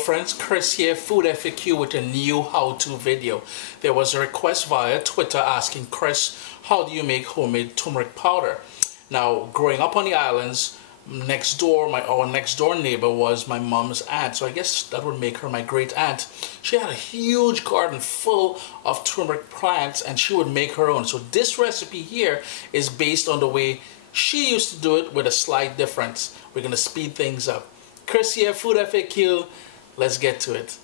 friends, Chris here, FoodFAQ with a new how-to video. There was a request via Twitter asking Chris, how do you make homemade turmeric powder? Now, growing up on the islands, next door, our next door neighbor was my mom's aunt, so I guess that would make her my great aunt. She had a huge garden full of turmeric plants and she would make her own. So this recipe here is based on the way she used to do it with a slight difference. We're going to speed things up. Chris here, FoodFAQ. Let's get to it.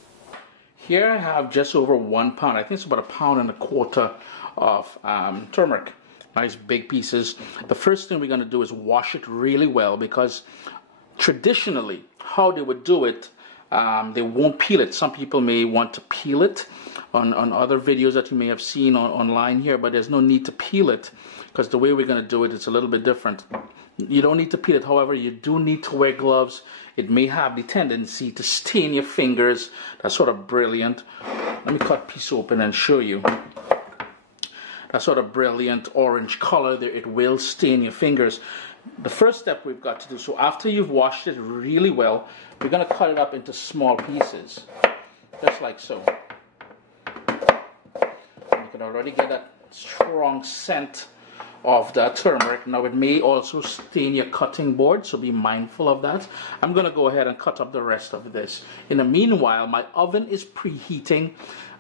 Here I have just over 1 pound. I think it's about 1.25 pounds of turmeric. Nice big pieces. The first thing we're going to do is wash it really well, because traditionally how they would do it, they won't peel it. Some people may want to peel it on other videos that you may have seen online here, but there's no need to peel it, because the way we're going to do it is a little bit different. You don't need to peel it. However, you do need to wear gloves. It may have the tendency to stain your fingers. That's sort of brilliant. Let me cut a piece open and show you. That sort of brilliant orange color there, it will stain your fingers. The first step we've got to do, so after you've washed it really well, we're going to cut it up into small pieces, just like so. You can already get that strong scent of that turmeric. Now it may also stain your cutting board, so be mindful of that. I'm going to go ahead and cut up the rest of this. In the meanwhile, my oven is preheating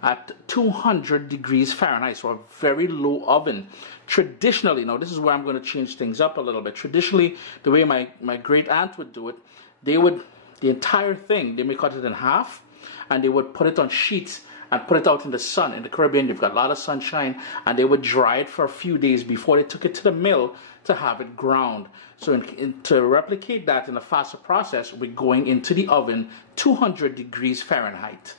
at 200 degrees Fahrenheit, so a very low oven. Traditionally, now this is where I'm going to change things up a little bit. Traditionally, the way my great aunt would do it, they would, the entire thing, they may cut it in half and they would put it on sheets and put it out in the sun. In the Caribbean, you've got a lot of sunshine, and they would dry it for a few days before they took it to the mill to have it ground. So to replicate that in a faster process, we're going into the oven 200 degrees Fahrenheit.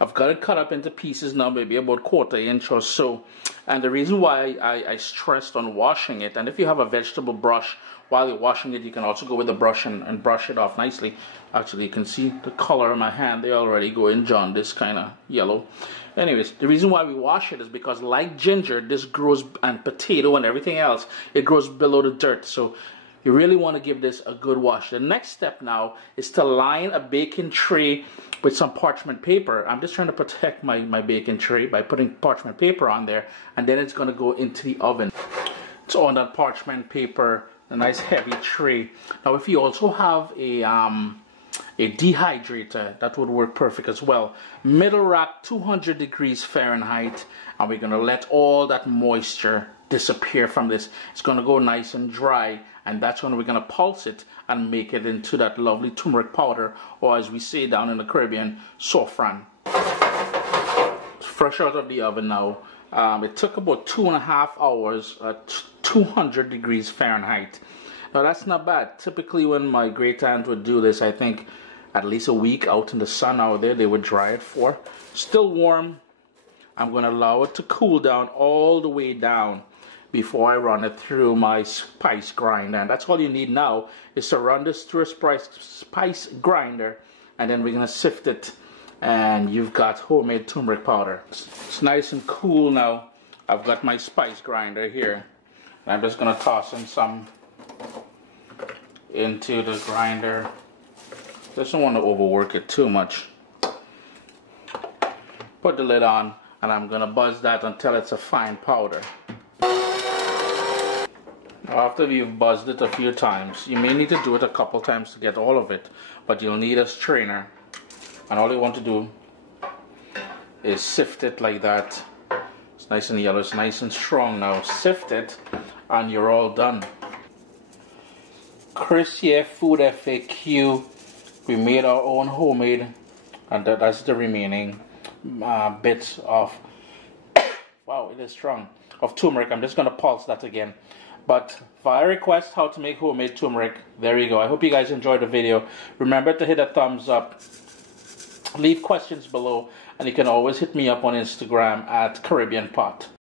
I've got it cut up into pieces now, maybe about 1/4 inch or so. And the reason why I stressed on washing it, and if you have a vegetable brush, while you're washing it, you can also go with the brush and brush it off nicely. Actually, you can see the color of my hand, they already go in jaundice, kind of yellow. Anyways, the reason why we wash it is because, like ginger, this grows, and potato and everything else, it grows below the dirt. So you really want to give this a good wash. The next step now is to line a baking tray with some parchment paper. I'm just trying to protect my baking tray by putting parchment paper on there, and then it's going to go into the oven. It's on that parchment paper, a nice heavy tray. Now if you also have a dehydrator, that would work perfect as well. Middle rack, 200 degrees Fahrenheit, and we're going to let all that moisture disappear from this. It's going to go nice and dry, and that's when we're going to pulse it and make it into that lovely turmeric powder, or as we say down in the Caribbean, saffron. It's fresh out of the oven now. It took about 2.5 hours at 200 degrees Fahrenheit. Now that's not bad. Typically when my great aunt would do this, I think at least a week out in the sun out there, they would dry it for. Still warm. I'm going to allow it to cool down all the way down before I run it through my spice grinder. And that's all you need now, is to run this through a spice grinder, and then we're going to sift it, and you've got homemade turmeric powder. It's nice and cool now. I've got my spice grinder here, and I'm just going to toss in some into the grinder. Just don't want to overwork it too much. Put the lid on, and I'm going to buzz that until it's a fine powder. After you've buzzed it a few times, you may need to do it a couple times to get all of it, but you'll need a strainer, and all you want to do is sift it like that. It's nice and yellow, it's nice and strong now. Sift it and you're all done. Chris here, FoodFAQ. We made our own homemade, and that's the remaining bits of wow, it is strong, of turmeric. I'm just going to pulse that again. But via request, how to make homemade turmeric, there you go. I hope you guys enjoyed the video. Remember to hit a thumbs up, leave questions below, and you can always hit me up on Instagram at Caribbean Pot.